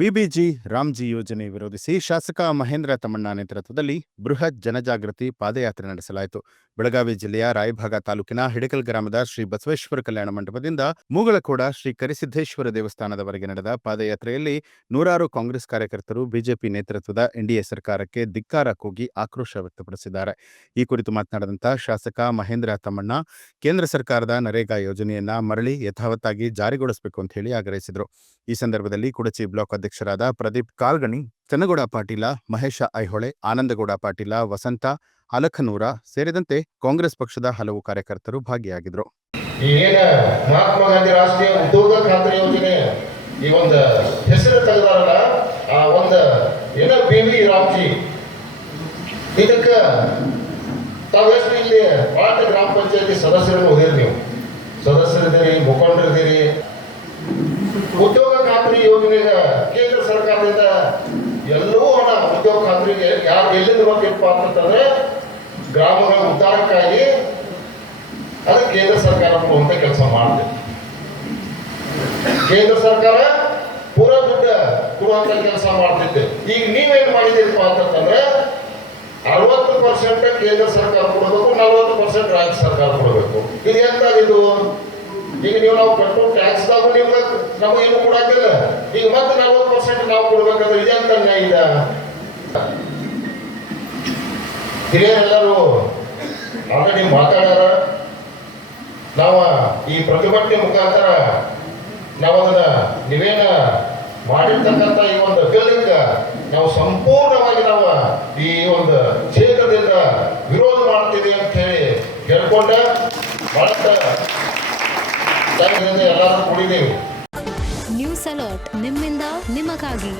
VBG Ramji ಯೋಜನೆ ವಿರೋಧಿಸಿ ಶಾಸಕ ಮಹೇಂದ್ರ ತಮ್ಮಣ್ಣ ನೇತೃತ್ವದಲ್ಲಿ ಬೃಹತ್ ಜನಜಾಗೃತಿ ಪಾದಯಾತ್ರೆ ನಡೆಸಲಾಯಿತು. ಬೆಳಗಾವಿ ಜಿಲ್ಲೆಯ ರಾಯಭಾಗ ತಾಲೂಕಿನ ಹಿಡಕಲ್ ಗ್ರಾಮದ ಶ್ರೀ ಬಸವೇಶ್ವರ ಕಲ್ಯಾಣ ಮಂಟಪದಿಂದ ಮೂಗಳಕೋಡ ಶ್ರೀ ಕರಿಸಿದ್ದೇಶ್ವರ ದೇವಸ್ಥಾನದವರೆಗೆ ನಡೆದ ಪಾದಯಾತ್ರೆಯಲ್ಲಿ ನೂರಾರು ಕಾಂಗ್ರೆಸ್ ಕಾರ್ಯಕರ್ತರು ಬಿಜೆಪಿ ನೇತೃತ್ವದ ಎನ್ಡಿಎ ಸರ್ಕಾರಕ್ಕೆ ಧಿಕ್ಕಾರ ಕೂಗಿ ಆಕ್ರೋಶ ವ್ಯಕ್ತಪಡಿಸಿದ್ದಾರೆ. ಈ ಕುರಿತು ಮಾತನಾಡಿದಂಥ ಶಾಸಕ ಮಹೇಂದ್ರ ತಮ್ಮಣ್ಣ, ಕೇಂದ್ರ ಸರ್ಕಾರದ ನರೇಗಾ ಯೋಜನೆಯನ್ನ ಮರಳಿ ಯಥಾವತ್ತಾಗಿ ಜಾರಿಗೊಳಿಸಬೇಕು ಅಂತ ಹೇಳಿ ಆಗ್ರಹಿಸಿದರು. ಈ ಸಂದರ್ಭದಲ್ಲಿ ಕುಡಚಿ ಬ್ಲಾಕ್ ಅಧ್ಯಕ್ಷರಾದ ಪ್ರದೀಪ್ ಕಾಲ್ಗಣಿ, ಚನ್ನಗೌಡ ಪಾಟೀಲ, ಮಹೇಶ ಐಹೊಳೆ, ಆನಂದಗೌಡ ಪಾಟೀಲ, ವಸಂತ ಅಲಖನೂರ ಸೇರಿದಂತೆ ಕಾಂಗ್ರೆಸ್ ಪಕ್ಷದ ಹಲವು ಕಾರ್ಯಕರ್ತರು ಭಾಗಿಯಾಗಿದ್ದರು. ಮಹಾತ್ಮ ಗಾಂಧಿ ರಾಷ್ಟ್ರೀಯ ಉದ್ಯೋಗ ಖಾತ್ರಿ ಯೋಜನೆ ಈ ಒಂದು ಹೆಸರು ತೆಗೆದಾರಲ್ಲ, ಆ ಒಂದು ಬಿವಿ ರಾಮ್ಜಿ ಇದಕ್ಕೆ ತಾವೆಷ್ಟು ಇಲ್ಲಿ ಪಾಠ ಗ್ರಾಮ ಪಂಚಾಯತಿ ಸದಸ್ಯರನ್ನು ಓದಿರಿ, ನೀವು ಸದಸ್ಯರಿದ್ದೀರಿ, ಮುಖಂಡರಿದ್ದೀರಿ. ಉದ್ಯೋಗ ಖಾತ್ರಿ ಯೋಜನೆಗೆ ಕೇಂದ್ರ ಸರ್ಕಾರದಿಂದ ಎಲ್ಲವೂ ಹಣ ಉದ್ಯೋಗ ಖಾತ್ರಿಗೆ ಯಾರು ಎಲ್ಲಿಂದ ಬರ್ತಿಪ್ಪ ಅಂತಂದ್ರೆ ಗ್ರಾಮಗಳ ಉದ್ಧಾರಕ್ಕಾಗಿ ಅದಕ್ಕೆ ಕೇಂದ್ರ ಸರ್ಕಾರ ಕೊಡುವಂತ ಕೆಲಸ ಮಾಡಿದೆ. ಕೇಂದ್ರ ಸರ್ಕಾರ ಪೂರ ದುಡ್ಡು ಕೊಡುವಂತ ಕೆಲಸ ಮಾಡ್ತಿದ್ದೆ. ಈಗ ನೀವೇನ್ ಮಾಡಿದ್ದೀರಪ್ಪ ಅಂತಂದ್ರೆ 60% ಕೇಂದ್ರ ಸರ್ಕಾರ ಕೊಡಬೇಕು, 40% ರಾಜ್ಯ ಸರ್ಕಾರ ಕೊಡಬೇಕು. ಇದು ಎಂತಾಗಿದ್ದು? ಈಗ ನಾವು ಕಟ್ಟೋ ಟ್ಯಾಕ್ಸ್ದಾಗೂ ನಮಗೇನು ಕೊಡಾಕಿಲ್ಲ, ಈಗ ಮತ್ತೆ 40% ನಾವು ಕೊಡ್ಬೇಕಾದ್ರೆ ಇದೆಂತ ನ್ಯಾಯ ಇದೆ? ಹಿರಿಯರೆಲ್ಲರೂ ಆಲ್ರೆಡಿ ಮಾತಾಡ್ಯಾರ. ನಾವು ಈ ಪ್ರತಿಭಟನೆ ಮುಖಾಂತರ ನಾವು ಅದನ್ನ ನೀವೇನ ಮಾಡಿರ್ತಕ್ಕಂಥ ಈ ಒಂದು ಬಿಲ್ಡಿಂಗ್ ನಾವು ಸಂಪೂರ್ಣವಾಗಿ ನಾವು ಈ ಒಂದು ಕ್ಷೇತ್ರದಿಂದ ವಿರೋಧ ಮಾಡ್ತೀವಿ ಅಂತ ಹೇಳಿ ಹೇಳ್ಕೊಂಡ ಎಲ್ಲರೂ ಕುಡಿದೇವೆ. ನ್ಯೂಸ್ ಅಲರ್ಟ್, ನಿಮ್ಮಿಂದ ನಿಮಗಾಗಿ.